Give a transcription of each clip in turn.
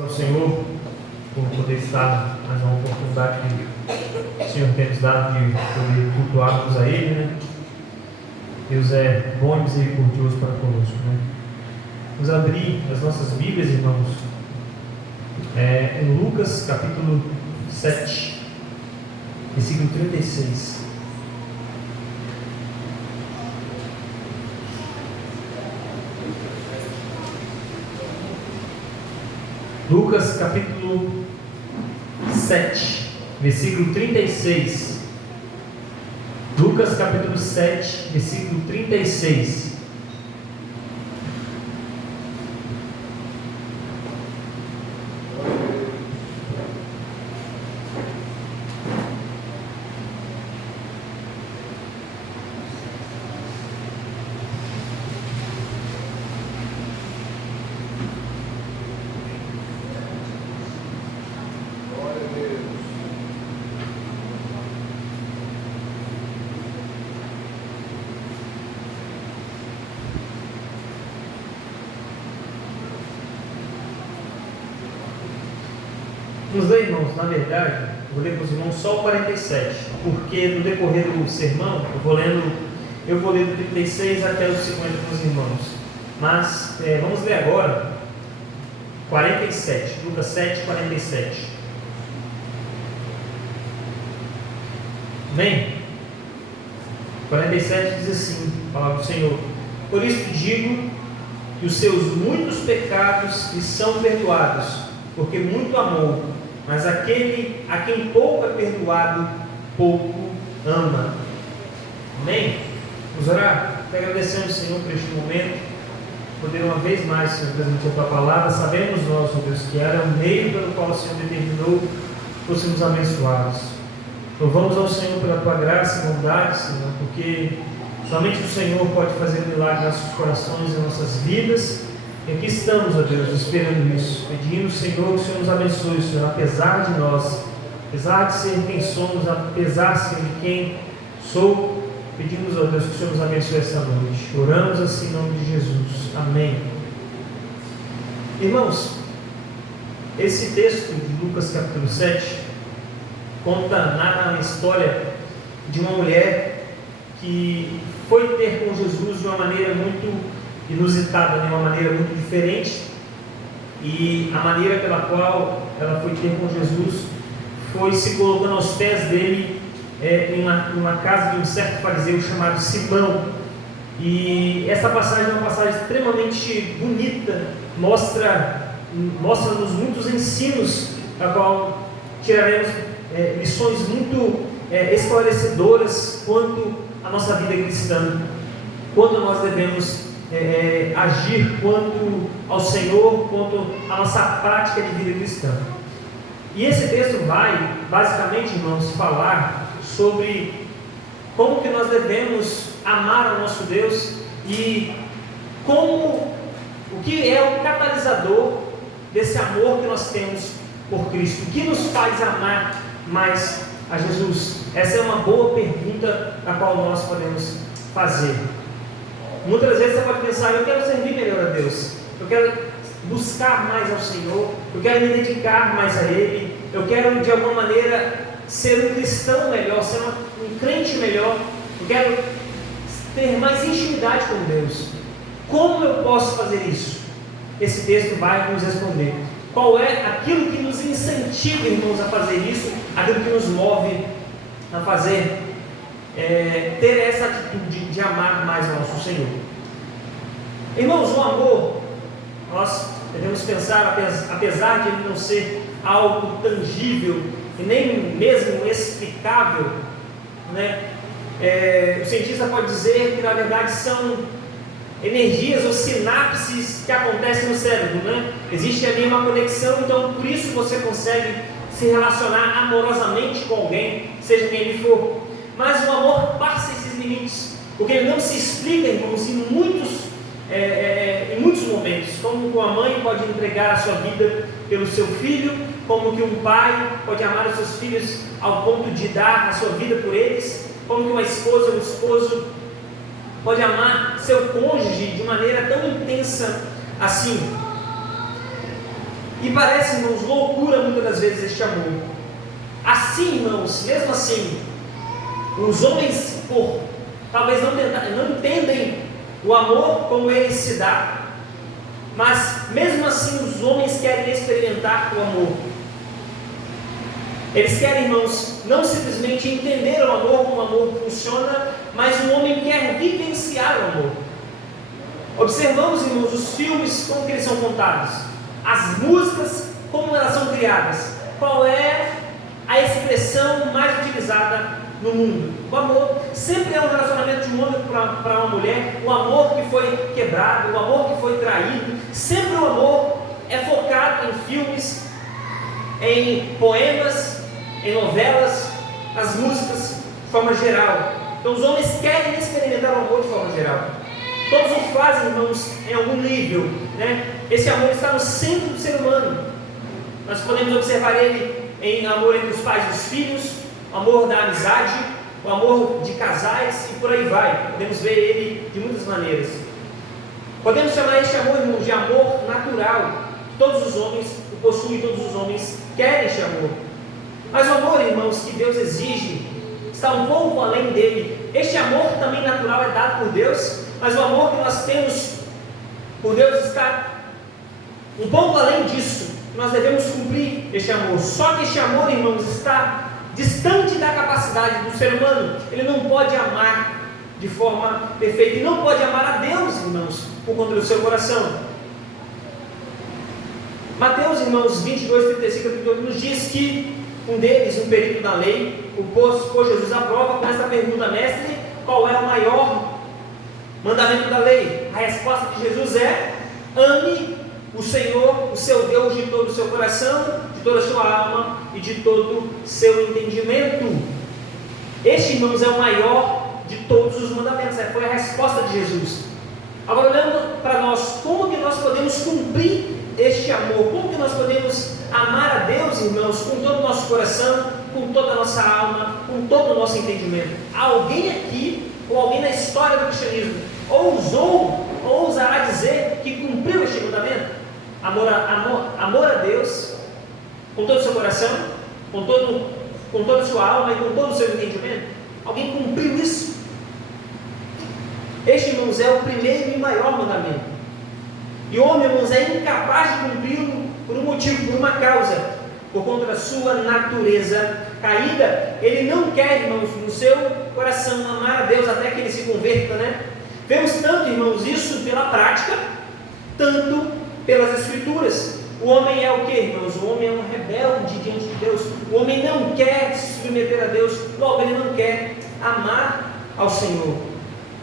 Ao Senhor por poder estar mais uma oportunidade que o Senhor tem nos dado de poder cultuarmos a Ele, né? Deus é bom e misericordioso para conosco, né? Vamos abrir as nossas Bíblias, irmãos, em Lucas capítulo 7, versículo 36. Lucas capítulo 7, versículo 36. Lucas capítulo 7, versículo 36. Vamos ler, irmãos, na verdade, vou ler para os irmãos só o 47, porque no decorrer do sermão, eu vou ler do 36 até os 50 para os irmãos, mas vamos ler agora 47, Lucas 7, 47. Amém? 47 diz assim, a palavra do Senhor: por isso digo que os seus muitos pecados lhe são perdoados, porque muito amou. Mas aquele a quem pouco é perdoado, pouco ama. Amém? Vamos orar? Te agradecemos, Senhor, por este momento, poder uma vez mais, Senhor, transmitir a Tua palavra. Sabemos nós, ó Deus, que era o meio pelo qual o Senhor determinou que fôssemos abençoados. Louvamos ao Senhor pela Tua graça e bondade, Senhor, porque somente o Senhor pode fazer milagre em nossos corações e em nossas vidas. E aqui estamos, ó Deus, esperando isso, pedindo, Senhor, que o Senhor nos abençoe, Senhor, apesar de nós, apesar de ser quem somos, apesar, Senhor, de quem sou, pedimos, ó Deus, que o Senhor nos abençoe essa noite. Oramos assim em nome de Jesus. Amém. Irmãos, esse texto de Lucas capítulo 7 narra a história de uma mulher que foi ter com Jesus de uma maneira muito inusitada, de uma maneira muito diferente, e a maneira pela qual ela foi ter com Jesus foi se colocando aos pés dele em uma casa de um certo fariseu chamado Simão. E essa passagem é uma passagem extremamente bonita, mostra-nos muitos ensinos, a qual tiraremos lições muito esclarecedoras quanto à nossa vida cristã, quanto nós devemos agir quanto ao Senhor, quanto à nossa prática de vida cristã. E esse texto vai, basicamente, irmãos, falar sobre como que nós devemos amar ao nosso Deus e o que é o catalisador desse amor que nós temos por Cristo, o que nos faz amar mais a Jesus. Essa é uma boa pergunta a qual nós podemos fazer. Muitas vezes você pode pensar: eu quero servir melhor a Deus, eu quero buscar mais ao Senhor, eu quero me dedicar mais a Ele, eu quero de alguma maneira ser um cristão melhor, ser um crente melhor, eu quero ter mais intimidade com Deus. Como eu posso fazer isso? Esse texto vai nos responder. Qual é aquilo que nos incentiva, irmãos, a fazer isso, aquilo que nos move a fazer ter essa atitude de amar mais ao nosso Senhor. Irmãos, o amor, nós devemos pensar, apesar de ele não ser algo tangível e nem mesmo explicável, né? O cientista pode dizer que na verdade são energias ou sinapses que acontecem no cérebro, né? Existe ali uma conexão, então por isso você consegue se relacionar amorosamente com alguém, seja quem ele for. Mas o amor passa esses limites, porque ele não se explica, irmãos, em muitos momentos. Como que uma mãe pode entregar a sua vida pelo seu filho, como que um pai pode amar os seus filhos ao ponto de dar a sua vida por eles, como que uma esposa ou um esposo pode amar seu cônjuge de maneira tão intensa assim. E parece, irmãos, loucura muitas das vezes este amor. Assim, irmãos, mesmo assim, os homens, talvez não entendem o amor como ele se dá, mas mesmo assim os homens querem experimentar o amor. Eles querem, irmãos, não simplesmente entender o amor, como o amor funciona, mas o homem quer vivenciar o amor. Observamos, irmãos, os filmes, como que eles são contados, as músicas, como elas são criadas, qual é a expressão mais utilizada no mundo. O amor sempre é um relacionamento de um homem para uma mulher, o amor que foi quebrado, o amor que foi traído. Sempre o amor é focado em filmes, em poemas, em novelas, nas músicas, de forma geral. Então os homens querem experimentar o amor de forma geral. Todos o fazem, irmãos, em algum nível, né? Esse amor está no centro do ser humano. Nós podemos observar ele em amor entre os pais e os filhos, o amor da amizade, o amor de casais e por aí vai. Podemos ver ele de muitas maneiras. Podemos chamar este amor, irmãos, de amor natural. Todos os homens o possuem, todos os homens querem este amor. Mas o amor, irmãos, que Deus exige está um pouco além dele. Este amor também natural é dado por Deus, mas o amor que nós temos por Deus está um pouco além disso. Nós devemos cumprir este amor. Só que este amor, irmãos, está distante da capacidade do ser humano. Ele não pode amar de forma perfeita e não pode amar a Deus, irmãos, por conta do seu coração. Mateus, irmãos, 22, 35 a 38 nos diz que um deles, um perito da lei, o pôs Jesus à prova com essa pergunta: mestre, qual é o maior mandamento da lei? A resposta de Jesus é: ame o Senhor, o seu Deus, de todo o seu coração, de toda a sua alma e de todo o seu entendimento. Este, irmãos, é o maior de todos os mandamentos. Foi a resposta de Jesus. Agora, olhando para nós, como que nós podemos cumprir este amor? Como que nós podemos amar a Deus, irmãos, com todo o nosso coração, com toda a nossa alma, com todo o nosso entendimento? Alguém aqui, ou alguém na história do cristianismo, ousou ou ousará dizer que cumpriu este mandamento? Amor a Deus com todo o seu coração, com toda a sua alma e com todo o seu entendimento? Alguém cumpriu isso? Este, irmãos, é o primeiro e maior mandamento. E o homem, irmãos, é incapaz de cumpri-lo por um motivo, por uma causa, por conta da sua natureza caída. Ele não quer, irmãos, no seu coração amar a Deus até que ele se converta, né? Vemos tanto, irmãos, isso pela prática, tanto pelas Escrituras. O homem é o que, irmãos? O homem é um rebelde diante de Deus. O homem não quer se submeter a Deus, logo ele não quer amar ao Senhor.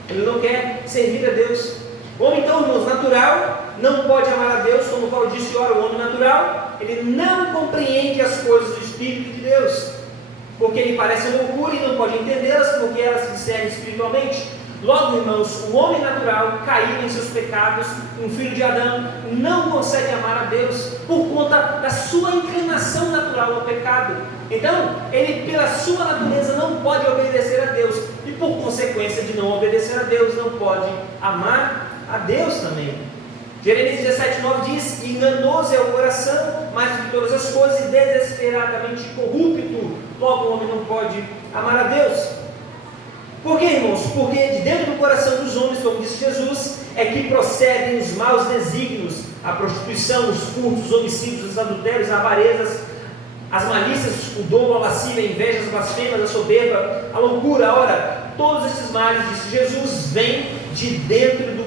Ele não quer servir a Deus. O homem, então, irmãos, natural, não pode amar a Deus, como Paulo disse: ora, o homem natural, ele não compreende as coisas do Espírito de Deus, porque lhe parecem loucura e não pode entendê-las, porque elas se discernem espiritualmente. Logo, irmãos, o homem natural, caído em seus pecados, um filho de Adão, não consegue amar a Deus por conta da sua inclinação natural ao pecado. Então, ele, pela sua natureza, não pode obedecer a Deus, e por consequência de não obedecer a Deus, não pode amar a Deus também. Jeremias 17:9 diz: enganoso é o coração mais do que todas as coisas, e desesperadamente corrupto. Logo, o homem não pode amar a Deus. Por quê, irmãos? Porque de dentro do coração dos homens, como disse Jesus, é que procedem os maus desígnios, a prostituição, os furtos, os homicídios, os adultérios, as avarezas, as malícias, o dolo, a lascívia, a inveja, as blasfêmias, a soberba, a loucura. Ora, todos esses males, disse Jesus, vêm de dentro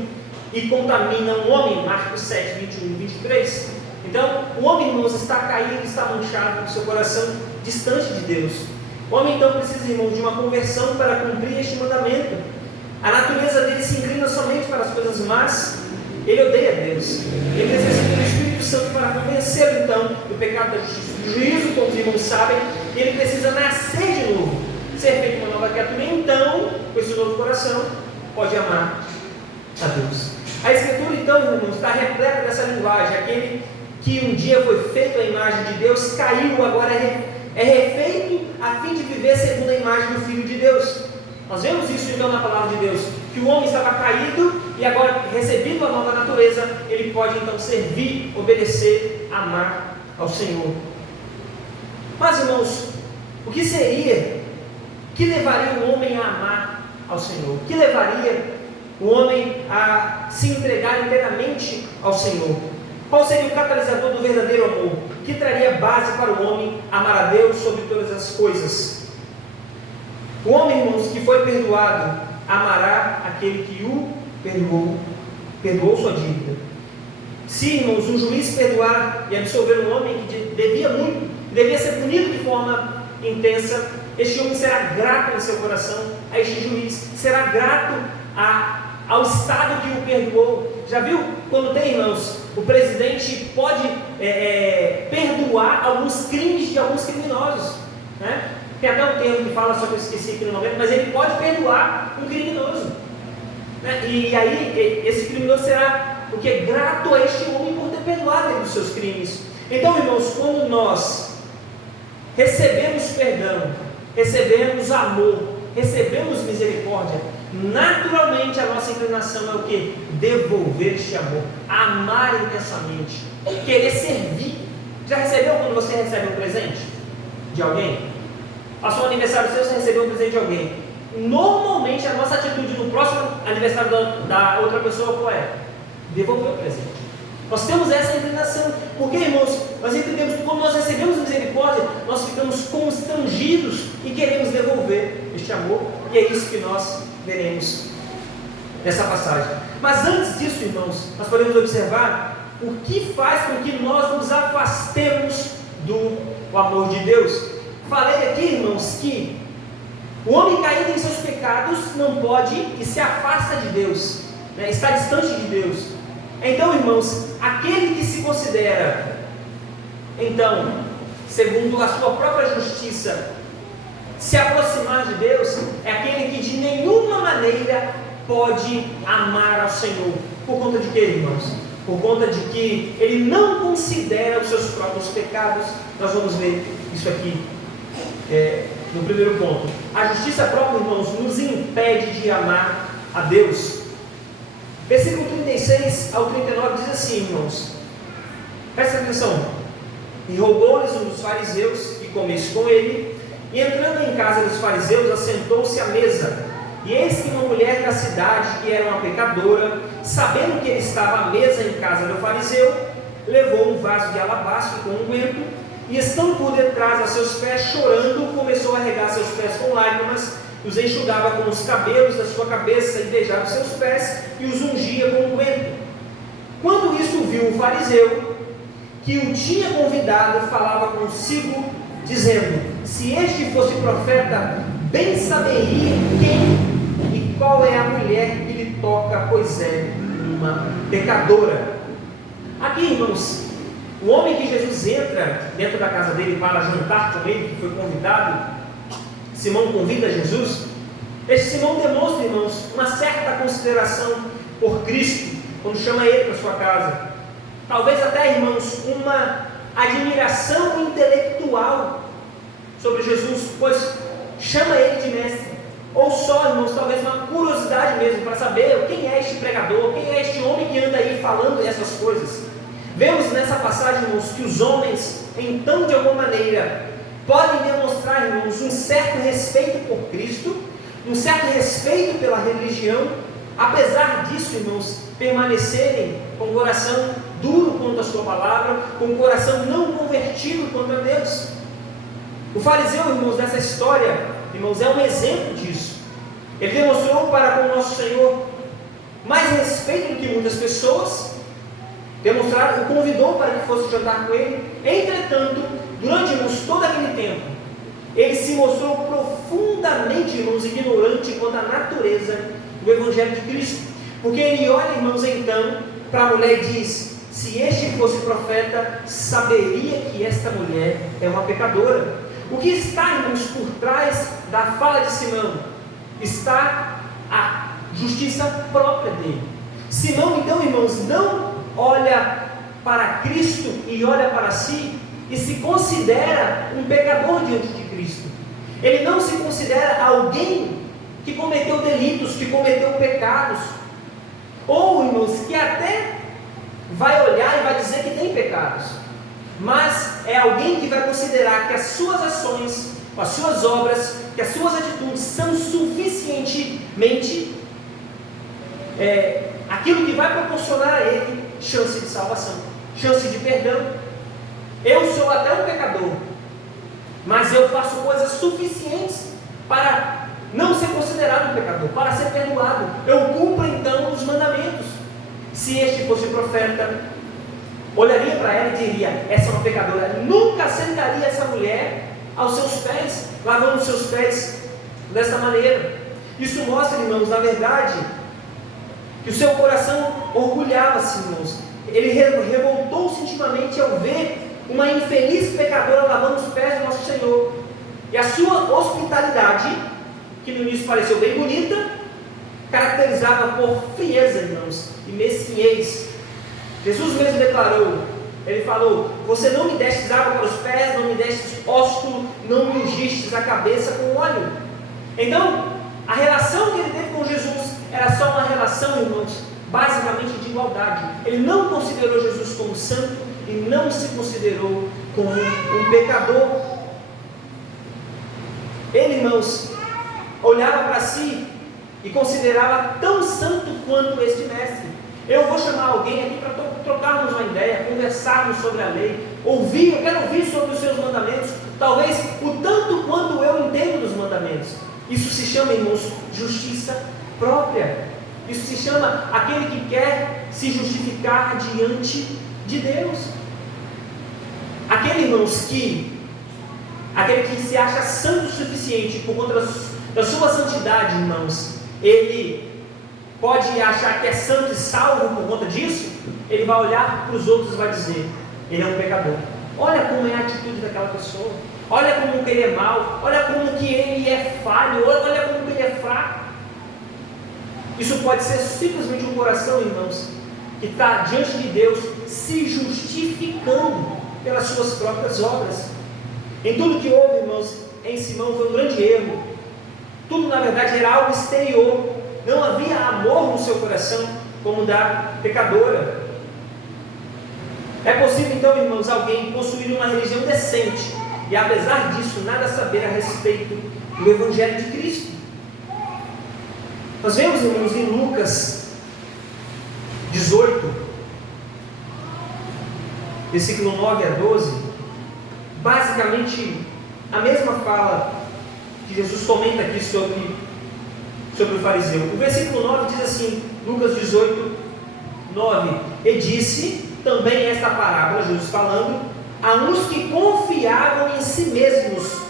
e contaminam o homem. Marcos 7, 21 e 23. Então, o homem, irmãos, está caído, está manchado com seu coração distante de Deus. O homem, então, precisa, irmãos, de uma conversão para cumprir este mandamento. A natureza dele se inclina somente para as coisas más. Ele odeia Deus. Ele necessita do Espírito Santo para convencê-lo, então, do pecado, da justiça e do juízo, como os irmãos sabem. Ele precisa nascer de novo, ser feito uma nova criatura. Então, com esse novo coração, pode amar a Deus. A Escritura, então, irmãos, está repleta dessa linguagem. Aquele que um dia foi feito à imagem de Deus, caiu, agora é refeito a fim de viver segundo a imagem do Filho de Deus. Nós vemos isso então na palavra de Deus, que o homem estava caído e agora, recebendo a nova natureza, ele pode então servir, obedecer, amar ao Senhor. Mas, irmãos, o que seria, que levaria o homem a amar ao Senhor? O que levaria o homem a se entregar inteiramente ao Senhor? Qual seria o catalisador do verdadeiro amor? Que traria base para o homem amar a Deus sobre todas as coisas? O homem, irmãos, que foi perdoado, amará aquele que o perdoou sua dívida. Se, irmãos, um juiz perdoar e absolver um homem que devia muito, devia ser punido de forma intensa, este homem será grato em seu coração a este juiz, será grato ao Estado que o perdoou. Já viu quando tem, irmãos, o presidente pode perdoar alguns crimes de alguns criminosos, né? Tem até um termo que fala, só que eu esqueci aqui no momento, mas ele pode perdoar um criminoso, né? E aí esse criminoso será o que é grato a este homem por ter perdoado ele dos seus crimes. Então, irmãos, quando nós recebemos perdão, recebemos amor, recebemos misericórdia, naturalmente a nossa inclinação é o que? Devolver este amor, amar intensamente, querer servir. Já recebeu quando você recebe um presente de alguém? Passou um aniversário seu, você recebeu um presente de alguém. Normalmente a nossa atitude no próximo aniversário da outra pessoa qual é? Devolver o presente. Nós temos essa inclinação, porque, irmãos, nós entendemos que quando nós recebemos misericórdia, nós ficamos constrangidos e queremos devolver este amor, e é isso que nós veremos nessa passagem. Mas antes disso, irmãos, nós podemos observar o que faz com que nós nos afastemos do amor de Deus. Falei aqui, irmãos, que o homem caído em seus pecados não pode e se afasta de Deus, né? Está distante de Deus. Então, irmãos, aquele que se considera, então, segundo a sua própria justiça, se aproximar de Deus, é aquele que de nenhuma maneira pode amar ao Senhor. Por conta de quê, irmãos? Por conta de que ele não considera os seus próprios pecados. Nós vamos ver isso aqui no primeiro ponto. A justiça própria, irmãos, nos impede de amar a Deus. Versículo 36 ao 39 diz assim, irmãos, presta atenção: e roubou-lhes um dos fariseus que comesse com ele, e entrando em casa dos fariseus, assentou-se à mesa. E eis que uma mulher da cidade, que era uma pecadora, sabendo que ele estava à mesa em casa do fariseu, levou um vaso de alabastro com unguento, e estando por detrás a seus pés, chorando, começou a regar seus pés com lágrimas, os enxugava com os cabelos da sua cabeça e beijava os seus pés e os ungia com unguento. Quando isso viu o fariseu, que o tinha convidado, falava consigo, dizendo: se este fosse profeta, bem saberia quem e qual é a mulher que lhe toca, pois é uma pecadora. Aqui, irmãos, o homem que Jesus entra dentro da casa dele para jantar com ele, que foi convidado, Simão convida Jesus. Este Simão demonstra, irmãos, uma certa consideração por Cristo, quando chama ele para sua casa. Talvez até, irmãos, uma admiração intelectual sobre Jesus, pois chama ele de mestre. Ou só, irmãos, talvez uma curiosidade mesmo, para saber quem é este pregador, quem é este homem que anda aí falando essas coisas. Vemos nessa passagem, irmãos, que os homens, então, de alguma maneira, podem demonstrar, irmãos, um certo respeito por Cristo, um certo respeito pela religião, apesar disso, irmãos, permanecerem com o coração duro contra a sua palavra, com o coração não convertido contra Deus. O fariseu, irmãos, nessa história, irmãos, é um exemplo disso. Ele demonstrou para com o nosso Senhor mais respeito do que muitas pessoas demonstraram, o convidou para que fosse jantar com ele. Entretanto, durante, irmãos, todo aquele tempo, ele se mostrou profundamente, irmãos, ignorante quanto à natureza do Evangelho de Cristo, porque ele olha, irmãos, então, para a mulher e diz: se este fosse profeta, saberia que esta mulher é uma pecadora. O que está, irmãos, por trás da fala de Simão? Está a justiça própria dele. Simão, então, irmãos, não olha para Cristo e olha para si e se considera um pecador diante de Cristo. Ele não se considera alguém que cometeu delitos, que cometeu pecados, ou, irmãos, que até vai olhar e vai dizer que tem pecados. mas é alguém que vai considerar que as suas ações, as suas obras, que as suas atitudes são suficientemente aquilo que vai proporcionar a ele chance de salvação, chance de perdão. Eu sou até um pecador, mas eu faço coisas suficientes para não ser considerado um pecador, para ser perdoado. Eu cumpro então os mandamentos. Se este fosse profeta, olharia para ela e diria: essa é uma pecadora. Nunca sentaria essa mulher aos seus pés, lavando os seus pés desta maneira. Isso mostra, irmãos, na verdade, que o seu coração orgulhava-se, irmãos. Ele revoltou-se intimamente ao ver uma infeliz pecadora lavando os pés do nosso Senhor. E a sua hospitalidade, que no início pareceu bem bonita, caracterizava por frieza, irmãos, e mesquinhez. Jesus mesmo declarou, ele falou: você não me destes água para os pés, não me destes ósculo, não me ungistes a cabeça com óleo. Então, a relação que ele teve com Jesus era só uma relação, irmãos, basicamente de igualdade. Ele não considerou Jesus como santo e não se considerou como um pecador. Ele, irmãos, olhava para si e considerava tão santo quanto este mestre. Eu vou chamar alguém aqui para trocarmos uma ideia, conversarmos sobre a lei, eu quero ouvir sobre os seus mandamentos, talvez o tanto quanto eu entendo dos mandamentos. Isso se chama, irmãos, justiça própria. Isso se chama aquele que quer se justificar diante de Deus. Aquele, irmãos, aquele que se acha santo o suficiente por conta da sua santidade, irmãos, ele pode achar que é santo e salvo por conta disso. Ele vai olhar para os outros e vai dizer: ele é um pecador. Olha como é a atitude daquela pessoa, olha como que ele é mau, olha como que ele é falho, olha como que ele é fraco. Isso pode ser simplesmente um coração, irmãos, que está diante de Deus se justificando pelas suas próprias obras. Em tudo que houve, irmãos, em Simão foi um grande erro. Tudo, na verdade, era algo exterior. Não havia amor no seu coração como da pecadora. É possível, então, irmãos, alguém possuir uma religião decente e, apesar disso, nada saber a respeito do Evangelho de Cristo. Nós vemos, irmãos, em Lucas 18, versículo 9 a 12, basicamente a mesma fala que Jesus comenta aqui sobre o fariseu. O versículo 9 diz assim, Lucas 18, 9: e disse também esta parábola, Jesus falando, a uns que confiavam em si mesmos,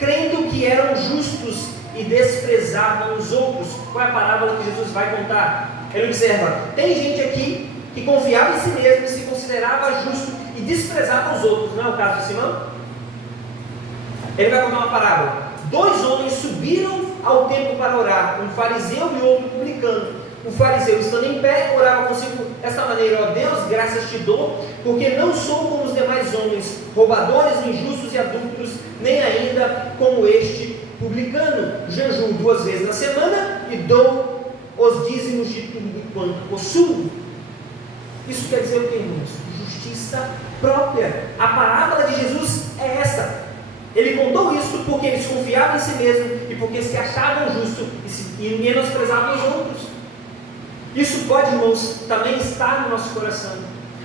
crendo que eram justos e desprezavam os outros. Qual é a parábola que Jesus vai contar? Ele observa: tem gente aqui que confiava em si mesmo e se considerava justo e desprezava os outros. Não é o caso de Simão? Ele vai contar uma parábola. 2 homens subiram ao templo para orar, um fariseu e outro publicano. O fariseu, estando em pé, orava consigo desta maneira: ó Deus, graças te dou, porque não sou como os demais homens, roubadores, injustos e adúlteros, nem ainda como este publicano. Jejuo 2 vezes na semana e dou os dízimos de tudo quanto possuo. Isso quer dizer o que, irmãos? Justiça própria. A parábola de Jesus é essa. Ele contou isso porque eles confiavam em si mesmo e porque se achavam justos e menosprezavam os outros. Isso pode, irmãos, também estar no nosso coração.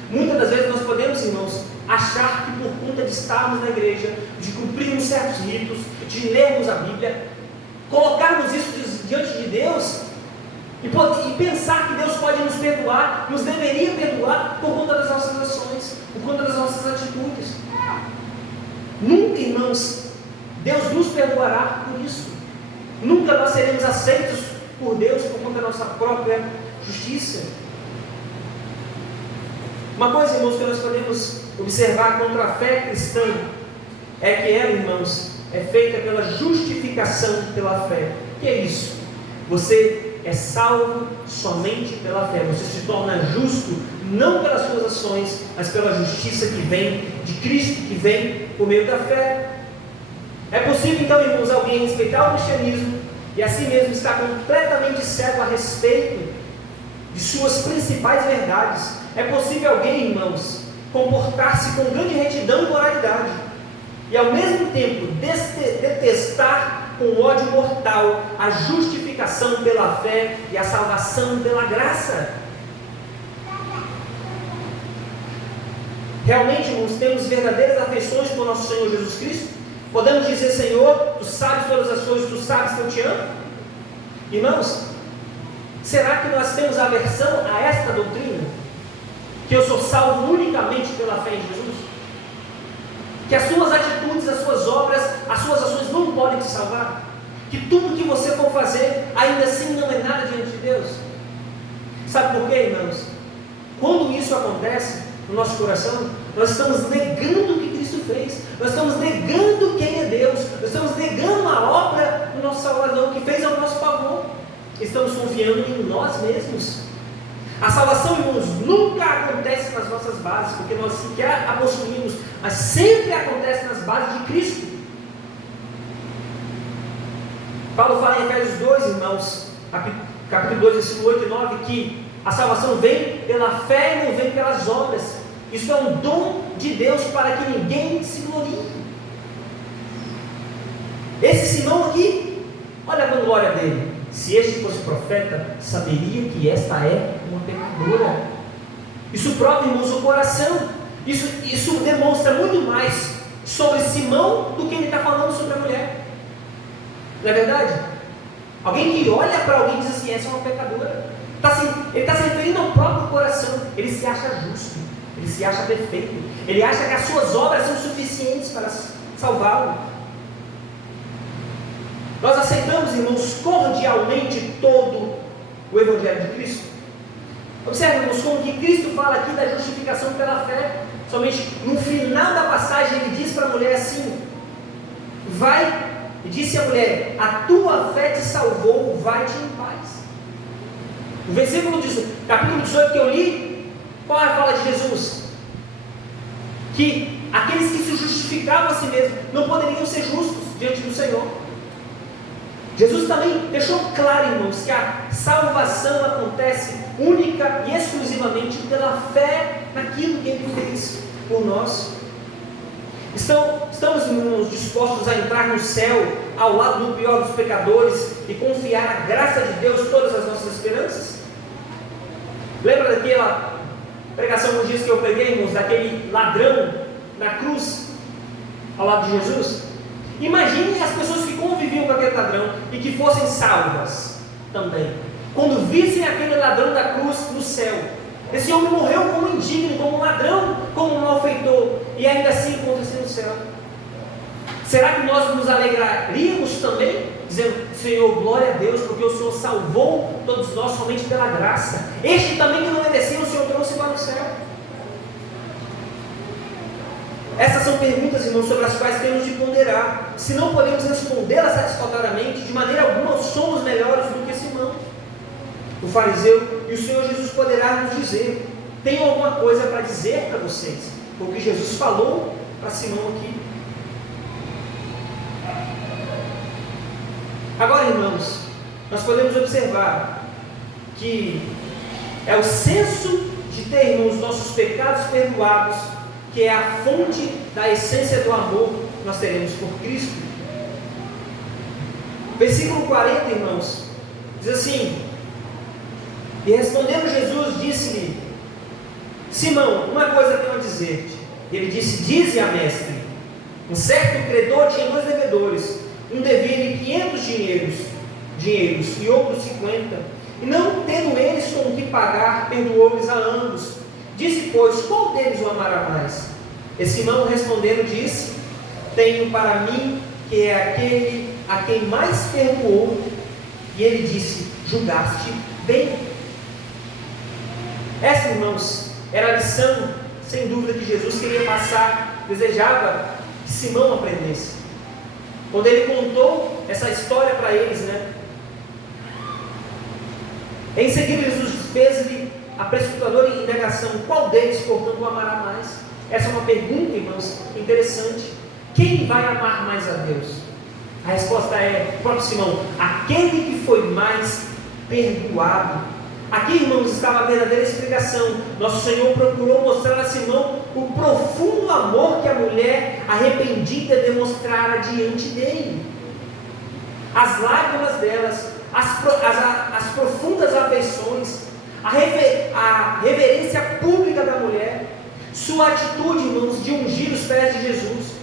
Muitas das vezes nós podemos, irmãos, achar que por conta de estarmos na igreja, de cumprirmos certos ritos, de lermos a Bíblia, colocarmos isso diante de Deus e pensar que Deus pode nos perdoar, nos deveria perdoar por conta das nossas ações, por conta das nossas atitudes. Nunca, irmãos, Deus nos perdoará por isso. Nunca nós seremos aceitos por Deus por conta da nossa própria justiça. Uma coisa, irmãos, que nós podemos observar contra a fé cristã é que ela, irmãos, é feita pela justificação pela fé. O que é isso? Você é salvo somente pela fé. Você se torna justo não pelas suas ações, mas pela justiça que vem de Cristo, que vem por meio da fé. É possível, então, irmãos, alguém respeitar o cristianismo e assim mesmo estar completamente cego a respeito de suas principais verdades. É possível alguém, irmãos, comportar-se com grande retidão e moralidade, e ao mesmo tempo detestar com ódio mortal a justificação pela fé e a salvação pela graça. Realmente, irmãos, temos verdadeiras afeições por nosso Senhor Jesus Cristo? Podemos dizer: Senhor, Tu sabes todas as coisas, Tu sabes que eu te amo? Irmãos, será que nós temos aversão a esta doutrina? Que eu sou salvo unicamente pela fé em Jesus? Que as suas atitudes, as suas obras, as suas ações não podem te salvar? Que tudo que você for fazer, ainda assim não é nada diante de Deus? Sabe por quê, irmãos? Quando isso acontece no nosso coração, nós estamos negando o que Cristo fez, nós estamos negando quem é Deus, nós estamos negando a obra do nosso Salvador, que fez ao nosso favor. Estamos confiando em nós mesmos. A salvação, irmãos, nunca acontece nas nossas bases, porque nós sequer a possuímos, mas sempre acontece nas bases de Cristo. Paulo fala em Efésios 2, irmãos, capítulo 2, versículo 8 e 9, que a salvação vem pela fé e não vem pelas obras. Isso é um dom de Deus para que ninguém se glorie. Esse Simão aqui, olha a vanglória dele. Se este fosse profeta, saberia que esta é uma pecadora. Isso prova, irmãos, o coração. Isso demonstra muito mais sobre Simão do que ele está falando sobre a mulher. Não é verdade? Alguém que olha para alguém e diz assim: essa é uma pecadora. Ele está se referindo ao próprio coração. Ele se acha justo, ele se acha perfeito, ele acha que as suas obras são suficientes para salvá-lo. Nós aceitamos, irmãos, cordialmente todo o Evangelho de Cristo. Observe, irmãos, como que Cristo fala aqui da justificação pela fé. Somente no final da passagem ele diz para a mulher assim: vai, e disse à mulher: a tua fé te salvou, vai-te em paz. O versículo capítulo 18 que eu li, qual é a fala de Jesus? Que aqueles que se justificavam a si mesmos não poderiam ser justos diante do Senhor. Jesus também deixou claro, irmãos, que a salvação acontece única e exclusivamente pela fé naquilo que Ele fez por nós. Estamos, irmãos, dispostos a entrar no céu ao lado do pior dos pecadores e confiar na graça de Deus todas as nossas esperanças? Lembra daquela pregação nos dias que eu preguei, irmãos, daquele ladrão na cruz ao lado de Jesus? Imaginem as pessoas que conviviam com aquele ladrão e que fossem salvas também, quando vissem aquele ladrão da cruz no céu. Esse homem morreu como indigno, como um ladrão, como um malfeitor, e ainda assim encontra-se no céu. Será que nós nos alegraríamos também, dizendo: Senhor, glória a Deus, porque o Senhor salvou todos nós somente pela graça. Este também que não merecia, o Senhor trouxe para o céu. Essas são perguntas, irmãos, sobre as quais temos de ponderar. Se não podemos respondê-las satisfatoriamente, de maneira alguma somos melhores do que Simão, o fariseu, e o Senhor Jesus poderá nos dizer: tenho alguma coisa para dizer para vocês, porque Jesus falou para Simão aqui. Agora, irmãos, nós podemos observar que é o senso de termos nossos pecados perdoados que é a fonte da essência do amor que nós teremos por Cristo. Versículo 40, irmãos, diz assim: e respondendo Jesus, disse-lhe: Simão, uma coisa tenho a dizer-te. Ele disse: dize a mestre. Um certo credor tinha 2 devedores, um devia-lhe 500 dinheiros e outro 50, e não tendo eles com o que pagar, perdoou-lhes a ambos. Disse, pois, qual deles o amará mais? E Simão respondendo disse: tenho para mim que é aquele a quem mais perdoou. E ele disse: julgaste bem. Essa, irmãos, era a lição, sem dúvida, que Jesus queria passar, desejava que Simão aprendesse. Quando ele contou essa história para eles, né? Em seguida, Jesus fez-lhe a prescrutadora indagação: qual deles, portanto, o amará mais? Essa é uma pergunta, irmãos, interessante. Quem vai amar mais a Deus? A resposta é: próprio Simão, aquele que foi mais perdoado. Aqui, irmãos, estava a verdadeira explicação. Nosso Senhor procurou mostrar a Simão o profundo amor que a mulher arrependida demonstrara diante dele. As lágrimas delas, as profundas afeições, a reverência pública da mulher, sua atitude, irmãos, de ungir os pés de Jesus,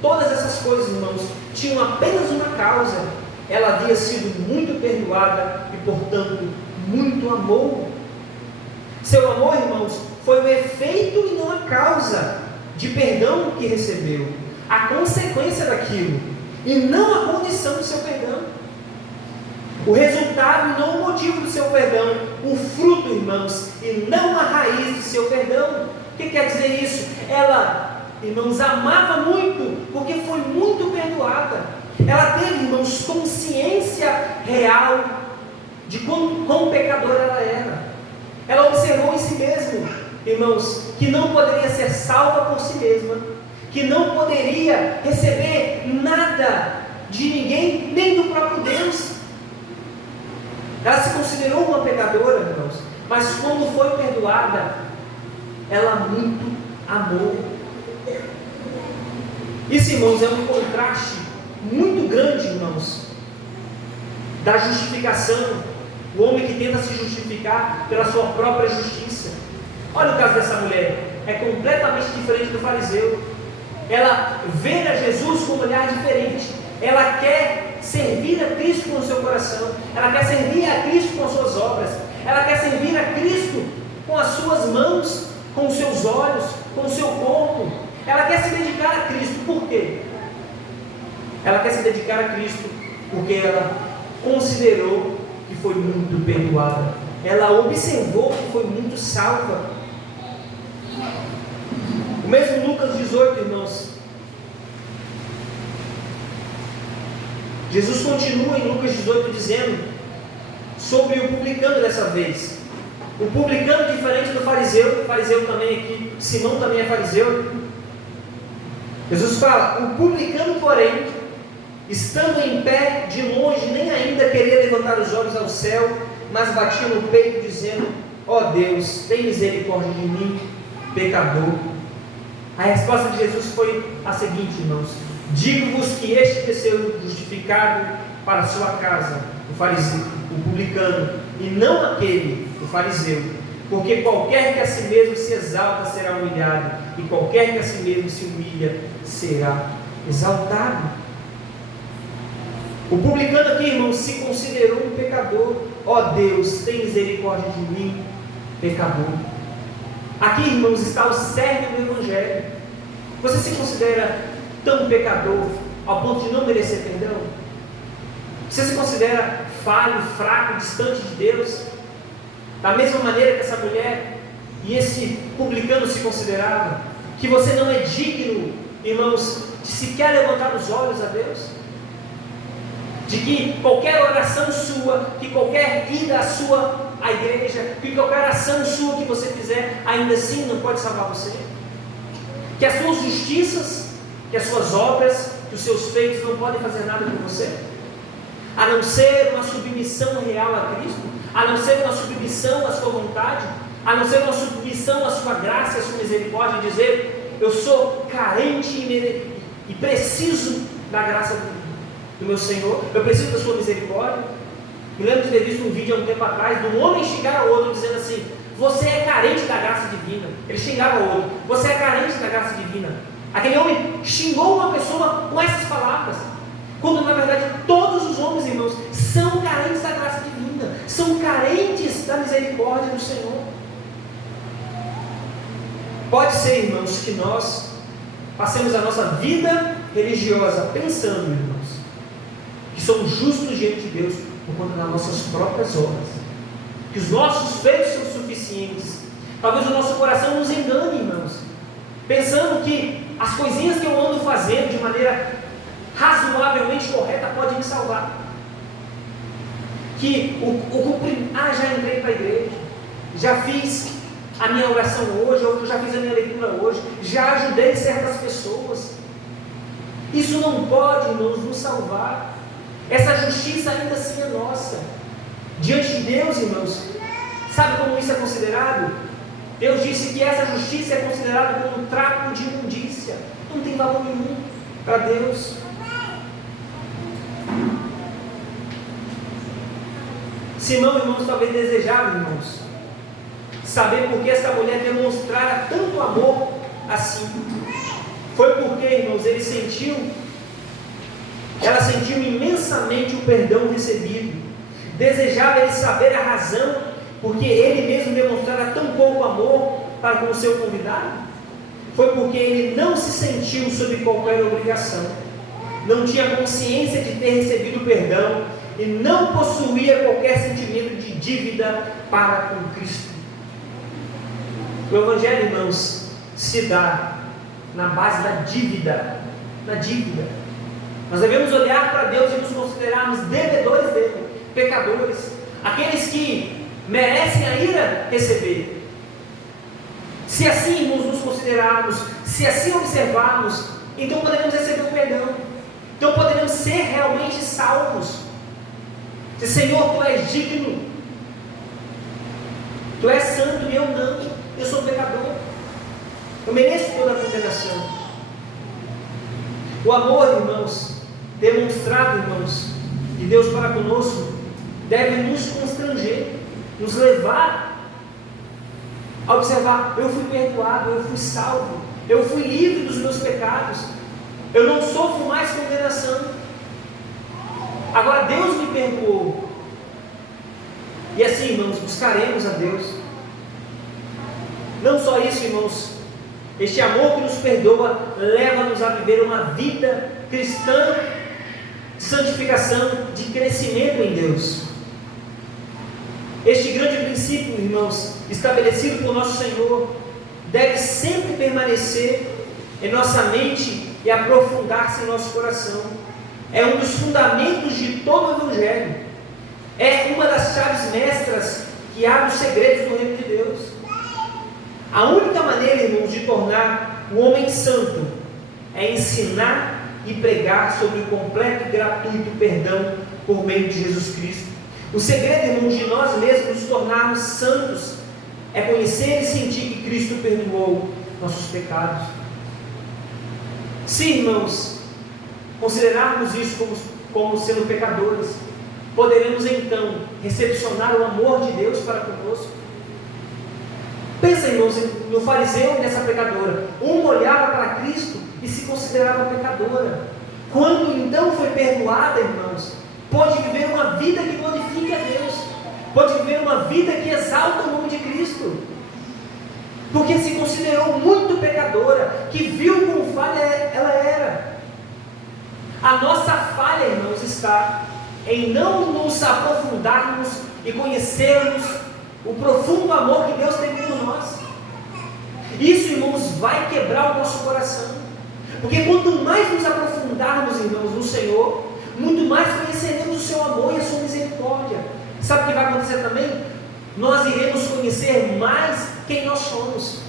todas essas coisas, irmãos, tinham apenas uma causa: ela havia sido muito perdoada e, portanto, muito amor. Seu amor, irmãos, foi o efeito e não a causa de perdão que recebeu, a consequência daquilo, e não a condição do seu perdão. O resultado e não o motivo do seu perdão, o fruto, irmãos, e não a raiz do seu perdão. O que quer dizer isso? Ela, irmãos, amava muito, porque foi muito perdoada. Ela teve, irmãos, consciência real de quão pecadora ela era. Ela observou em si mesma, irmãos, que não poderia ser salva por si mesma, que não poderia receber nada de ninguém, nem do próprio Deus. Ela se considerou uma pecadora, irmãos, mas quando foi perdoada, ela muito amou. Isso, irmãos, é um contraste muito grande, irmãos, da justificação, o homem que tenta se justificar pela sua própria justiça. Olha o caso dessa mulher, é completamente diferente do fariseu. Ela vê a Jesus com um olhar diferente. Ela quer servir a Cristo com o seu coração, ela quer servir a Cristo com as suas obras, ela quer servir a Cristo com as suas mãos, com os seus olhos, com o seu corpo. Ela quer se dedicar a Cristo. Por quê? Ela quer se dedicar a Cristo porque ela considerou que foi muito perdoada, ela observou que foi muito salva. O mesmo Lucas 18, irmãos, Jesus continua em Lucas 18 dizendo sobre o publicano dessa vez. O publicano, diferente do fariseu, o fariseu também aqui, Simão também é fariseu. Jesus fala: o publicano, porém, estando em pé de longe, nem ainda queria levantar os olhos ao céu, mas batia no peito, dizendo: ó Deus, tem misericórdia de mim, pecador. A resposta de Jesus foi a seguinte, irmãos: digo-vos que este desceu justificado para a sua casa, o fariseu, o publicano, e não aquele, o fariseu. Porque qualquer que a si mesmo se exalta será humilhado, e qualquer que a si mesmo se humilha será exaltado. O publicano aqui, irmãos, se considerou um pecador. Ó Deus, tem misericórdia de mim, pecador. Aqui, irmãos, está o cerne do Evangelho. Você se considera tão pecador ao ponto de não merecer perdão? Você se considera falho, fraco, distante de Deus? Da mesma maneira que essa mulher e esse publicano se consideravam? Que você não é digno, irmãos, de sequer levantar os olhos a Deus? De que qualquer oração sua, que qualquer ida sua à igreja, que qualquer ação sua que você fizer, ainda assim não pode salvar você? Que as suas justiças, que as suas obras, que os seus feitos não podem fazer nada por você? A não ser uma submissão real a Cristo, a não ser uma submissão à sua vontade, a não ser uma submissão à sua graça e à sua misericórdia, dizer: eu sou carente e preciso da graça do meu Senhor, eu preciso da sua misericórdia. Me lembro de ter visto um vídeo há um tempo atrás de um homem xingar ao outro dizendo assim: você é carente da graça divina. Ele xingava o outro: você é carente da graça divina. Aquele homem xingou uma pessoa com essas palavras, quando na verdade todos os homens, irmãos, são carentes da graça divina, são carentes da misericórdia do Senhor. Pode ser, irmãos, que nós passemos a nossa vida religiosa pensando, irmãos, que somos justos diante de Deus por conta das nossas próprias obras, que os nossos feitos são suficientes. Talvez o nosso coração nos engane, irmãos, pensando que as coisinhas que eu ando fazendo de maneira razoavelmente correta podem me salvar. Que já entrei para a igreja, já fiz a minha oração hoje, ou eu já fiz a minha leitura hoje, já ajudei certas pessoas. Isso não pode, irmãos, nos salvar. Essa justiça ainda assim é nossa diante de Deus, irmãos. Sabe como isso é considerado? Deus disse que essa justiça é considerada como um trapo de imundícia. Não tem valor nenhum para Deus. Simão, irmãos, talvez desejava, irmãos, saber por que essa mulher demonstrara tanto amor assim. Foi porque, irmãos, ela sentiu imensamente o perdão recebido. Desejava ele saber a razão porque ele mesmo demonstrara tão pouco amor para com o seu convidado. Foi porque ele não se sentiu sob qualquer obrigação, não tinha consciência de ter recebido perdão e não possuía qualquer sentimento de dívida para com Cristo. O Evangelho, irmãos, se dá na base da dívida, Nós devemos olhar para Deus e nos considerarmos devedores dele, pecadores, aqueles que merecem a ira receber. Se assim, irmãos, nos considerarmos, se assim observarmos, então poderemos receber o perdão, então poderemos ser realmente salvos. Se, Senhor, Tu és digno, Tu és santo e eu não, eu sou pecador, eu mereço toda a condenação. O amor, irmãos, demonstrado, irmãos, de Deus para conosco, deve nos constranger, nos levar a observar: eu fui perdoado, eu fui salvo, eu fui livre dos meus pecados, eu não sofro mais condenação. Agora Deus me perdoou. E assim, irmãos, buscaremos a Deus. Não só isso, irmãos, este amor que nos perdoa leva-nos a viver uma vida cristã de santificação, de crescimento em Deus. Este grande princípio, irmãos, estabelecido por nosso Senhor, deve sempre permanecer em nossa mente e aprofundar-se em nosso coração. É um dos fundamentos de todo o Evangelho. É uma das chaves mestras que abre os segredos do reino de Deus. A única maneira, irmãos, de tornar o homem santo é ensinar e pregar sobre o completo e gratuito perdão por meio de Jesus Cristo. O segredo, irmãos, de nós mesmos nos tornarmos santos é conhecer e sentir que Cristo perdoou nossos pecados. Se, irmãos, considerarmos isso como sendo pecadores, poderemos então recepcionar o amor de Deus para conosco. Pensa, irmãos, no fariseu e nessa pecadora. Uma olhava para Cristo e se considerava pecadora. Quando então foi perdoada, irmãos, pode viver uma vida que glorifique a Deus, pode viver uma vida que exalta o nome de Cristo, porque se considerou muito pecadora, que viu quão falha ela era. A nossa falha, irmãos, está em não nos aprofundarmos e conhecermos o profundo amor que Deus tem por nós. Isso, irmãos, vai quebrar o nosso coração, porque quanto mais nos aprofundarmos, irmãos, no Senhor, muito mais conheceremos o seu amor e a sua misericórdia. Sabe o que vai acontecer também? Nós iremos conhecer mais quem nós somos.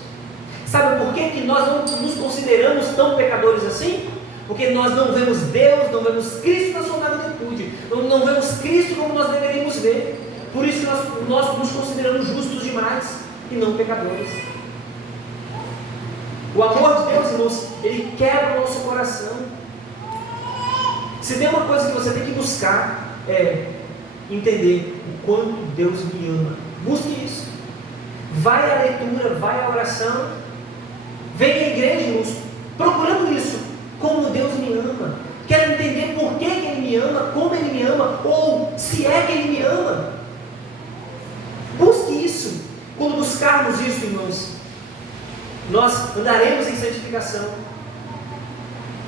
Sabe por que nós não nos consideramos tão pecadores assim? Porque nós não vemos Deus, não vemos Cristo na sua magnitude, não vemos Cristo como nós deveríamos ver. Por isso nós nos consideramos justos demais e não pecadores. O amor de Deus, irmãos, ele quebra o nosso coração. Se tem uma coisa que você tem que buscar, é entender o quanto Deus me ama. Busque isso. Vai à leitura, vai à oração, vem à igreja, irmãos, procurando isso. Como Deus me ama. Quero entender por que Ele me ama, como Ele me ama, ou se é que Ele me ama. Busque isso. Quando buscarmos isso, irmãos, nós andaremos em santificação.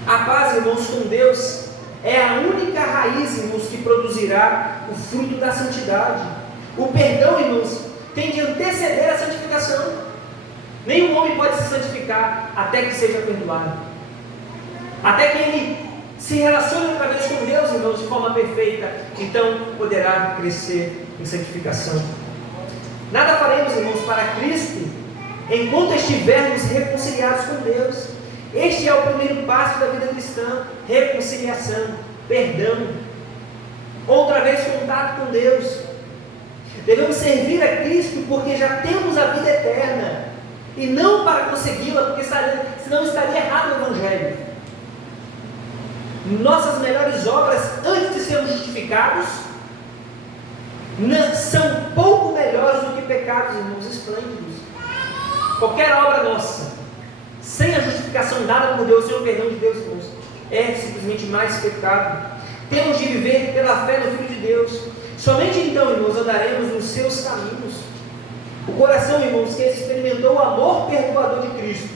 A paz, irmãos, com Deus é a única raiz, irmãos, que produzirá o fruto da santidade. O perdão, irmãos, tem de anteceder a santificação. Nenhum homem pode se santificar até que seja perdoado, até que ele se relacione outra vez com Deus, irmãos, de forma perfeita. Então poderá crescer em santificação. Nada faremos, irmãos, para Cristo enquanto estivermos reconciliados com Deus. Este é o primeiro passo da vida cristã: reconciliação, perdão, outra vez contato com Deus. Devemos servir a Cristo porque já temos a vida eterna, e não para consegui-la, porque senão estaria errado o Evangelho. Nossas melhores obras, antes de sermos justificados, são pouco melhores do que pecados, irmãos, esplêndidos. Qualquer obra nossa, sem a justificação dada por Deus, sem o perdão de Deus, irmãos, é simplesmente mais pecado. Temos de viver pela fé no Filho de Deus. Somente então, irmãos, andaremos nos seus caminhos. O coração, irmãos, que experimentou o amor perdoador de Cristo,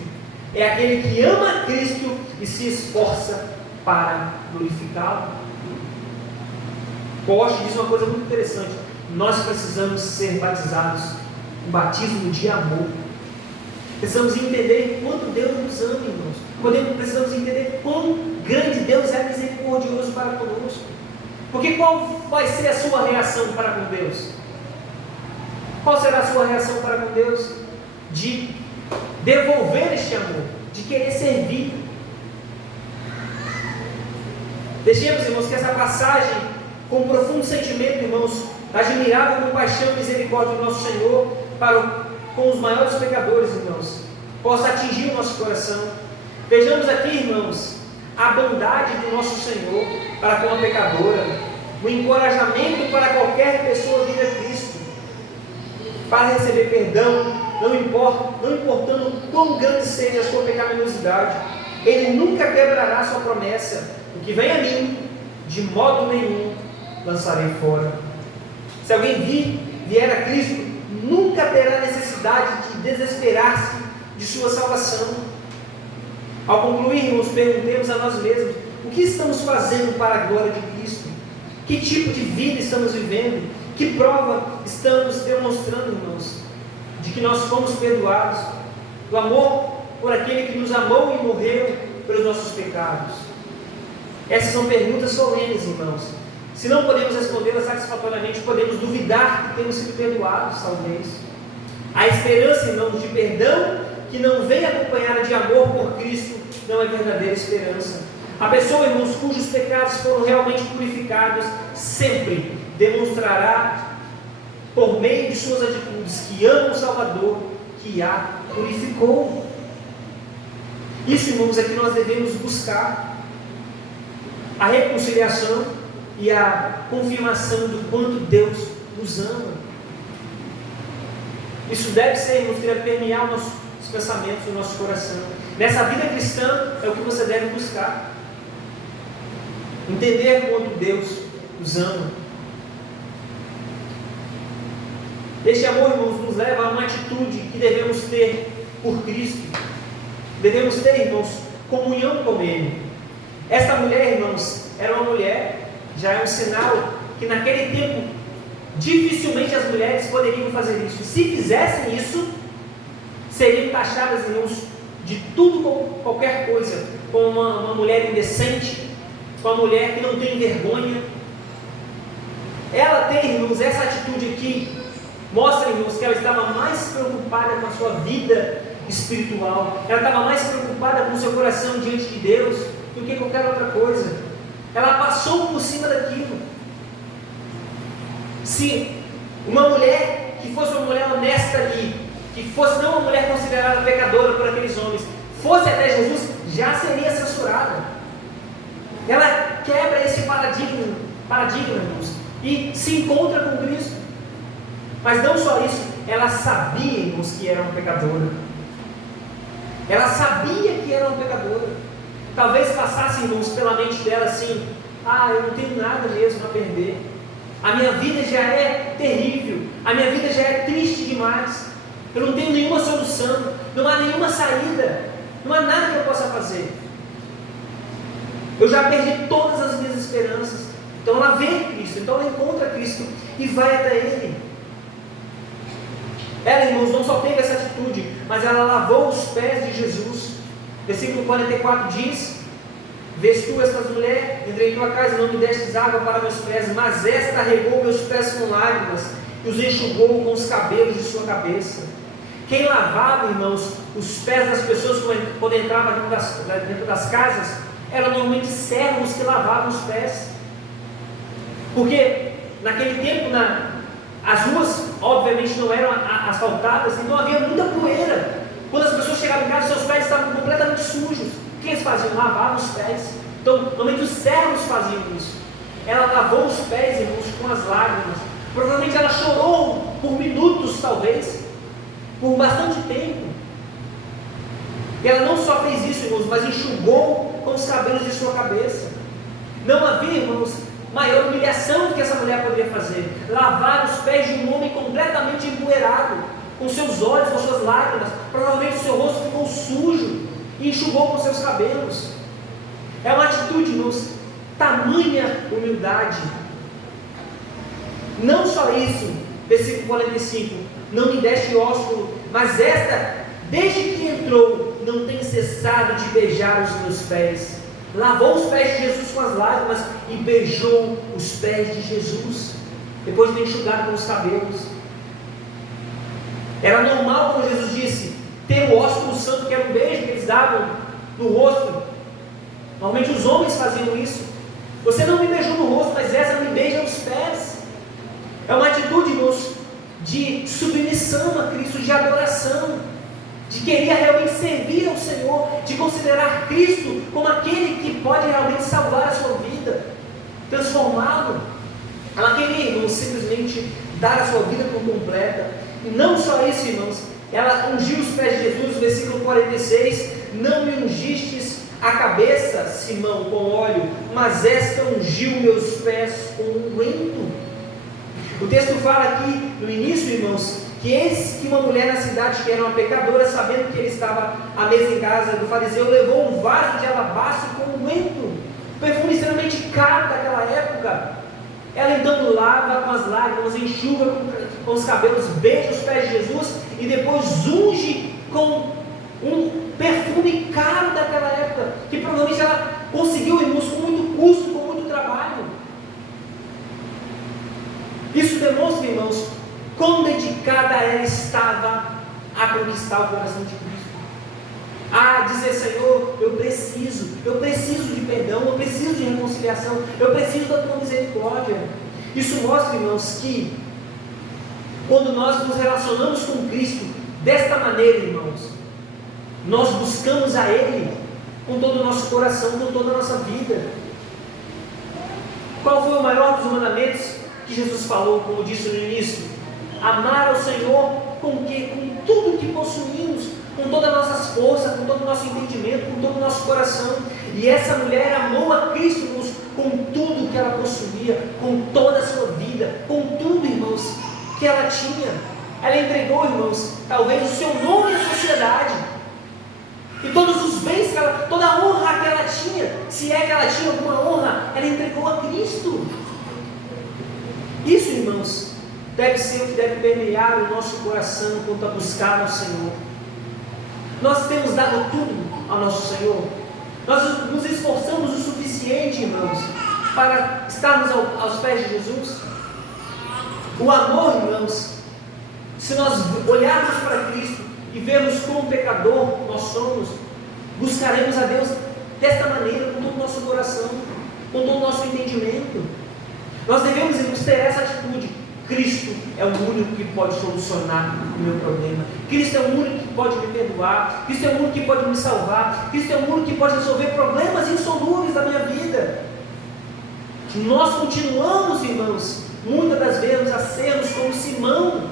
é aquele que ama Cristo e se esforça para glorificá-lo. Poste diz uma coisa muito interessante: nós precisamos ser batizados, um batismo de amor. Precisamos entender quanto Deus nos ama, irmãos. Precisamos entender quão grande Deus é misericordioso para conosco. Porque qual vai ser a sua reação para com Deus? Qual será a sua reação para com Deus? De devolver este amor, de querer servir. Deixemos, irmãos, que essa passagem, com profundo sentimento, irmãos, admirável compaixão e misericórdia do nosso Senhor com os maiores pecadores, irmãos, possa atingir o nosso coração. Vejamos aqui, irmãos, a bondade do nosso Senhor para com a pecadora, o encorajamento para qualquer pessoa vir a Cristo, para receber perdão, não importando quão grande seja a sua pecaminosidade. Ele nunca quebrará a sua promessa: o que vem a mim, de modo nenhum lançarei fora. Se alguém vier a Cristo, nunca terá necessidade de desesperar-se de sua salvação. Ao concluirmos, perguntemos a nós mesmos: o que estamos fazendo para a glória de Cristo? Que tipo de vida estamos vivendo? Que prova estamos demonstrando, irmãos, de que nós fomos perdoados? O amor por aquele que nos amou e morreu pelos nossos pecados. Essas são perguntas solenes, irmãos. Se não podemos respondê-las satisfatoriamente, podemos duvidar que temos sido perdoados, talvez. A esperança, irmãos, de perdão que não vem acompanhada de amor por Cristo não é verdadeira esperança. A pessoa, irmãos, cujos pecados foram realmente purificados, sempre demonstrará, por meio de suas atitudes, que ama o Salvador, que a purificou. Isso, irmãos, é que nós devemos buscar: a reconciliação e a confirmação do quanto Deus nos ama. Isso deve ser, irmãos, que deve permear os pensamentos do nosso coração. Nessa vida cristã é o que você deve buscar: entender quanto Deus nos ama. Este amor, irmãos, nos leva a uma atitude que devemos ter por Cristo. Devemos ter, irmãos, comunhão com Ele. Esta mulher, irmãos, era uma mulher, já é um sinal que naquele tempo dificilmente as mulheres poderiam fazer isso. Se fizessem isso, seriam taxadas, irmãos, de tudo, qualquer coisa, como uma mulher indecente, uma mulher que não tem vergonha. Ela tem, irmãos, essa atitude aqui mostra, irmãos, que ela estava mais preocupada com a sua vida espiritual. Ela estava mais preocupada com o seu coração diante de Deus do que qualquer outra coisa. Ela passou por cima daquilo. Se uma mulher que fosse uma mulher honesta ali, que fosse não uma mulher considerada pecadora por aqueles homens, fosse até Jesus, já seria censurada. Ela quebra esse paradigma, irmãos, e se encontra com Cristo. Mas não só isso, ela sabia, irmãos, que era uma pecadora. Ela sabia que era uma pecadora. Talvez passasse, irmãos, pela mente dela assim: eu não tenho nada mesmo a perder. A minha vida já é terrível. A minha vida já é triste demais. Eu não tenho nenhuma solução. Não há nenhuma saída. Não há nada que eu possa fazer. Eu já perdi todas as minhas esperanças. Então ela vê Cristo, então ela encontra Cristo e vai até Ele. Ela, irmãos, não só teve essa atitude, mas ela lavou os pés de Jesus. Versículo 44 diz: vês tu estas mulher, entrei em tua casa e não me destes água para meus pés, mas esta regou meus pés com lágrimas e os enxugou com os cabelos de sua cabeça. Quem lavava, irmãos, os pés das pessoas quando entrava dentro das casas, eram normalmente servos que lavavam os pés. Porque naquele tempo, As ruas, obviamente, não eram asfaltadas, então havia muita poeira. Quando as pessoas chegavam em casa, seus pés estavam completamente sujos. O que eles faziam? Lavavam os pés. Então, normalmente os servos faziam isso. Ela lavou os pés, irmãos, com as lágrimas. Provavelmente ela chorou por minutos, talvez, por bastante tempo. E ela não só fez isso, irmãos, mas enxugou com os cabelos de sua cabeça. Não havia, irmãos, maior humilhação do que essa mulher poderia fazer. Lavar os pés de um homem completamente empoeirado, com seus olhos, com suas lágrimas. Provavelmente o seu rosto ficou sujo e enxugou com seus cabelos. É uma atitude, irmãos, tamanha humildade. Não só isso, versículo 45, não me deste ósculo, mas esta, desde que entrou, não tem cessado de beijar os meus pés. Lavou os pés de Jesus com as lágrimas e beijou os pés de Jesus, depois de ter enxugado com os cabelos. Era normal, como Jesus disse, ter o ósculo santo, que era um beijo que eles davam no rosto. Normalmente os homens faziam isso. Você não me beijou no rosto, mas essa me beija os pés. É uma atitude, irmãos, de submissão a Cristo, de adoração, de querer realmente servir ao Senhor, de considerar Cristo como aquele que pode realmente salvar a sua vida, transformá-lo. Ela queria, irmãos, simplesmente dar a sua vida por completa. E não só isso, irmãos, ela ungiu os pés de Jesus, versículo 46, não me ungistes a cabeça, Simão, com óleo, mas esta ungiu meus pés com unguento. O texto fala aqui, no início, irmãos, que eis que uma mulher na cidade, que era uma pecadora, sabendo que ele estava à mesa em casa do fariseu, levou um vaso de alabastro com unguento, perfume extremamente caro daquela época. Ela então lava com as lágrimas, enxuga com os cabelos, beija os pés de Jesus e depois unge com um perfume caro daquela época, que provavelmente ela conseguiu, irmãos, com muito custo, com muito trabalho. Isso demonstra, irmãos, quão dedicada ela estava a conquistar o coração de Cristo, a dizer: Senhor, eu preciso de perdão, eu preciso de reconciliação, eu preciso da tua misericórdia. Isso mostra, irmãos, que quando nós nos relacionamos com Cristo desta maneira, irmãos, nós buscamos a Ele com todo o nosso coração, com toda a nossa vida. Qual foi o maior dos mandamentos que Jesus falou, como disse no início? Amar ao Senhor com quê? Com tudo que possuímos, com todas as nossas forças, com todo o nosso entendimento, com todo o nosso coração. E essa mulher amou a Cristo, irmãos, com tudo que ela possuía, com toda a sua vida, com tudo, irmãos, que ela tinha. Ela entregou, irmãos, talvez o seu nome à sociedade, e todos os bens que ela, toda a honra que ela tinha, se é que ela tinha alguma honra, ela entregou a Cristo. Isso, irmãos, deve ser o que deve permear o nosso coração quanto a buscar ao Senhor. Nós temos dado tudo ao nosso Senhor. Nós nos esforçamos o suficiente, irmãos, para estarmos aos pés de Jesus. O amor, irmãos, se nós olharmos para Cristo e vermos como pecador nós somos, buscaremos a Deus desta maneira, com todo o nosso coração, com todo o nosso entendimento. Nós devemos, irmãos, ter essa atitude. Cristo é o único que pode solucionar o meu problema. Cristo é o único que pode me perdoar. Cristo é o único que pode me salvar. Cristo é o único que pode resolver problemas insolúveis da minha vida. Nós continuamos, irmãos, muitas das vezes a sermos como Simão.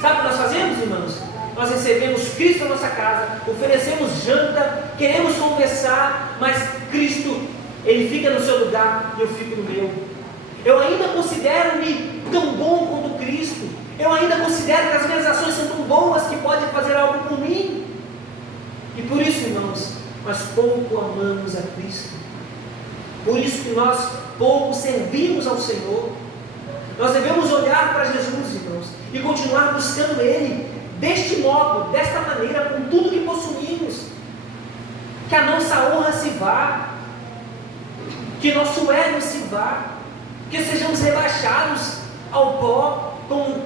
Sabe o que nós fazemos, irmãos? Nós recebemos Cristo na nossa casa, oferecemos janta, queremos conversar, mas Cristo, Ele fica no seu lugar e eu fico no meu. Eu ainda considero-me tão bom quanto Cristo. Eu ainda considero que as minhas ações são tão boas que podem fazer algo por mim. E por isso, irmãos, nós pouco amamos a Cristo. Por isso que nós pouco servimos ao Senhor. Nós devemos olhar para Jesus, irmãos, e continuar buscando Ele deste modo, desta maneira, com tudo que possuímos. Que a nossa honra se vá, que nosso ego se vá, que sejamos rebaixados ao pó, como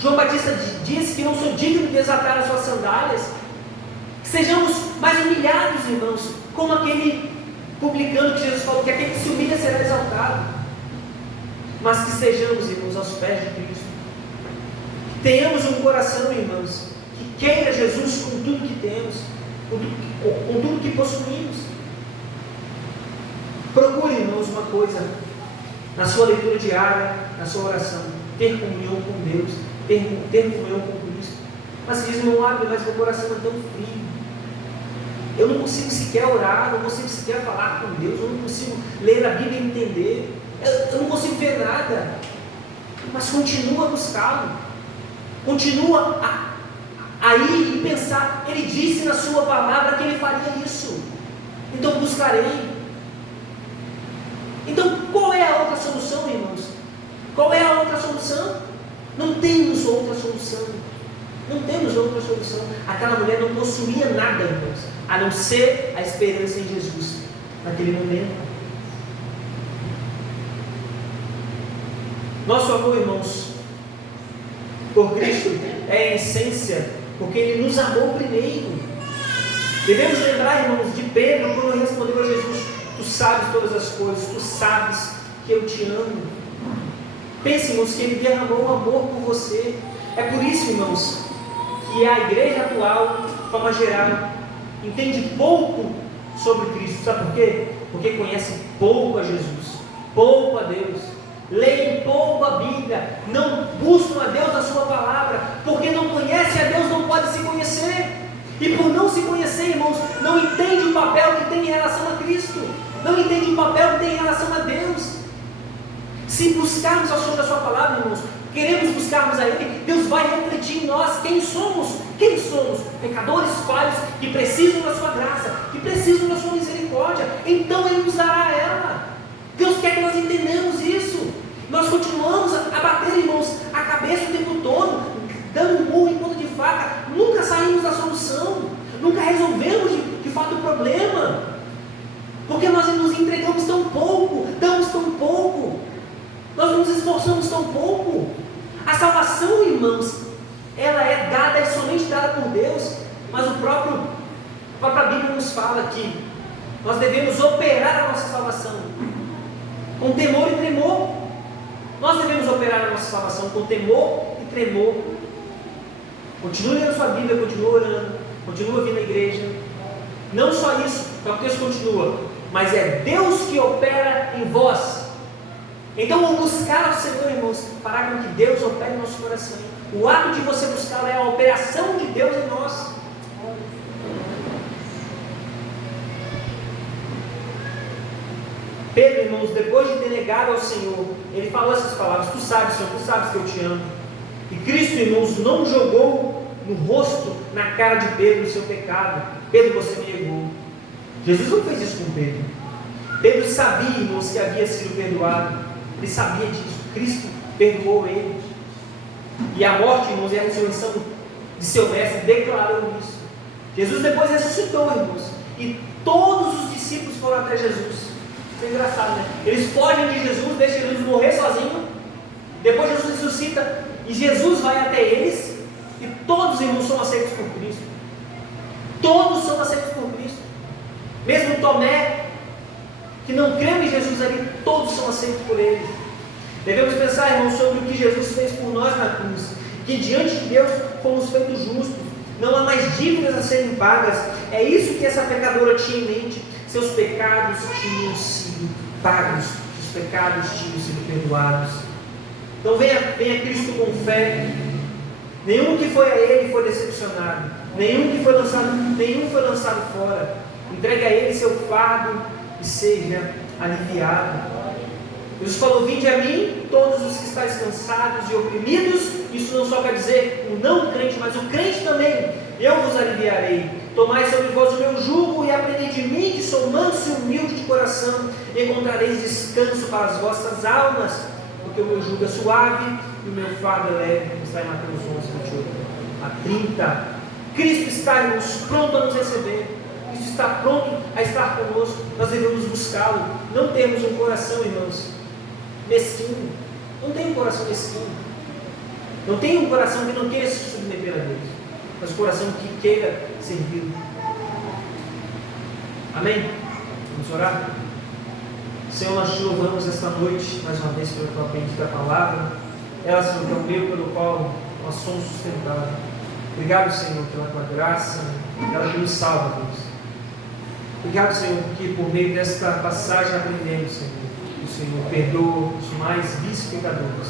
João Batista disse, que não sou digno de desatar as suas sandálias. Que sejamos mais humilhados, irmãos, como aquele publicano que Jesus falou, que aquele que se humilha será exaltado. Mas que sejamos, irmãos, aos pés de Cristo, tenhamos um coração, irmãos, que queira Jesus com tudo que temos, com tudo que possuímos. Procure, irmãos, uma coisa, na sua leitura diária, na sua oração, ter comunhão com Deus, ter comunhão com Cristo. Mas se diz, irmão, abre, mas meu coração é tão frio. Eu não consigo sequer orar, não consigo sequer falar com Deus, eu não consigo ler a Bíblia e entender, eu não consigo ver nada. Mas continua a buscá-lo, continua a ir e pensar. Ele disse na sua palavra que ele faria isso, então buscarei. Então qual é a outra solução, irmãos? Qual é a outra solução? Não temos outra solução. Não temos outra solução. Aquela mulher não possuía nada, irmãos, a não ser a esperança em Jesus naquele momento. Nosso amor, irmãos, por Cristo é a essência, porque Ele nos amou primeiro. Devemos lembrar, irmãos, de Pedro, quando respondeu a Jesus: Tu sabes todas as coisas, Tu sabes que eu te amo. Pense, irmãos, que Ele derramou o amor por você. É por isso, irmãos, que a igreja atual, de forma geral, entende pouco sobre Cristo. Sabe por quê? Porque conhece pouco a Jesus, pouco a Deus, leem pouco a Bíblia, não buscam a Deus na sua palavra, porque não conhece a Deus, não pode se conhecer. E por não se conhecer, irmãos, não entende o papel que tem em relação a Cristo, não entende o papel que tem em relação a Deus. Se buscarmos ao Senhor da sua palavra, irmãos, queremos buscarmos a Ele, Deus vai refletir em nós quem somos. Quem somos? Pecadores falhos que precisam da sua graça, que precisam da sua misericórdia. Então Ele nos dará ela. Deus quer que nós entendamos isso. Nós continuamos a bater, irmãos, a cabeça o tempo todo, dando um murro em ponta de faca. Nunca saímos da solução, nunca resolvemos de fato o problema, porque nós nos entregamos tão pouco, damos tão pouco, nós nos esforçamos tão pouco. A salvação, irmãos, ela é dada, é somente dada por Deus, mas a própria Bíblia nos fala que nós devemos operar a nossa salvação com temor e tremor. Nós devemos operar a nossa salvação com temor e tremor. Continue lendo a sua Bíblia, continue orando, continue vindo à igreja. Não só isso, o texto continua, mas é Deus que opera em vós. Então, o buscar ao Senhor, irmãos, fará com que Deus opere em nosso coração. O ato de você buscá-lo é a operação de Deus em nós. Pedro, irmãos, depois de ter negado ao Senhor, ele falou essas palavras: Tu sabes, Senhor, Tu sabes que eu te amo. E Cristo, irmãos, não jogou no rosto, na cara de Pedro, o seu pecado. Pedro, você me negou. Jesus não fez isso com Pedro. Pedro sabia, irmãos, que havia sido perdoado. Ele sabia disso. Cristo perdoou ele. E a morte, irmãos, e a ressurreição de seu mestre declarou isso. Jesus depois ressuscitou, irmãos, e todos os discípulos foram até Jesus. Isso é engraçado, né? Eles fogem de Jesus, deixam Jesus morrer sozinho. Depois Jesus ressuscita e Jesus vai até eles, e todos, irmãos, são aceitos por Cristo. Todos são aceitos por Cristo. Mesmo Tomé, que não creu em Jesus ali, todos são aceitos por Ele. Devemos pensar, irmãos, sobre o que Jesus fez por nós na cruz, que diante de Deus fomos feitos justos, não há mais dívidas a serem pagas. É isso que essa pecadora tinha em mente. Seus pecados tinham sido pagos, os pecados tinham sido perdoados. Então venha Cristo com fé. Nenhum que foi a Ele foi decepcionado, nenhum foi lançado fora. Entregue a Ele seu fardo e seja aliviado. Jesus falou: Vinde a mim, todos os que estáis cansados e oprimidos. Isso não só quer dizer o não crente, mas o crente também. Eu vos aliviarei. Tomai sobre vós o meu jugo e aprendei de mim, que sou manso e humilde de coração, e encontrareis descanso para as vossas almas, porque o meu jugo é suave e o meu fardo é leve. Está em Mateus 11:28-30. Cristo está, irmãos, pronto a nos receber. Cristo está pronto a estar conosco. Nós devemos buscá-lo. Não temos um coração, irmãos, mesquinho. Não tem um coração mesquinho. Não tem um coração que não queira se submeter a Deus, mas um coração que queira servir. Amém? Vamos orar? Senhor, nós te louvamos esta noite mais uma vez pela tua bendita palavra. Ela, Senhor, que é o meio pelo qual nós somos sustentados. Obrigado, Senhor, pela tua graça, ela que nos salva, Deus. Obrigado, Senhor, porque por meio desta passagem aprendemos, Senhor, que o Senhor perdoa os mais vis pecadores,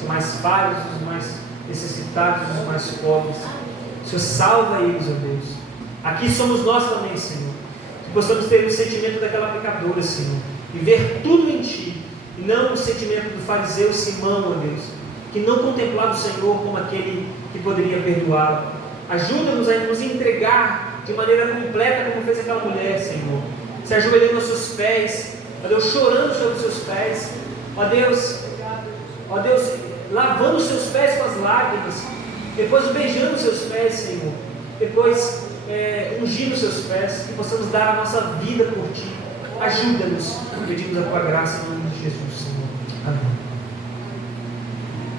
os mais falhos, os mais necessitados, os mais pobres. O Senhor salva eles, ó Deus. Aqui somos nós também, Senhor, que possamos ter o sentimento daquela pecadora, Senhor, e ver tudo em Ti, e não o sentimento do fariseu Simão, ó Deus, que não contemplava o Senhor como aquele que poderia perdoá-lo. Ajuda-nos a nos entregar de maneira completa, como fez aquela mulher, Senhor, se ajoelhando aos seus pés, ó Deus, chorando sobre os seus pés, ó Deus, lavando os seus pés com as lágrimas, depois beijando os seus pés, Senhor, depois ungindo os seus pés, que possamos dar a nossa vida por Ti. Ajuda-nos, pedimos a Tua graça em nome de Jesus.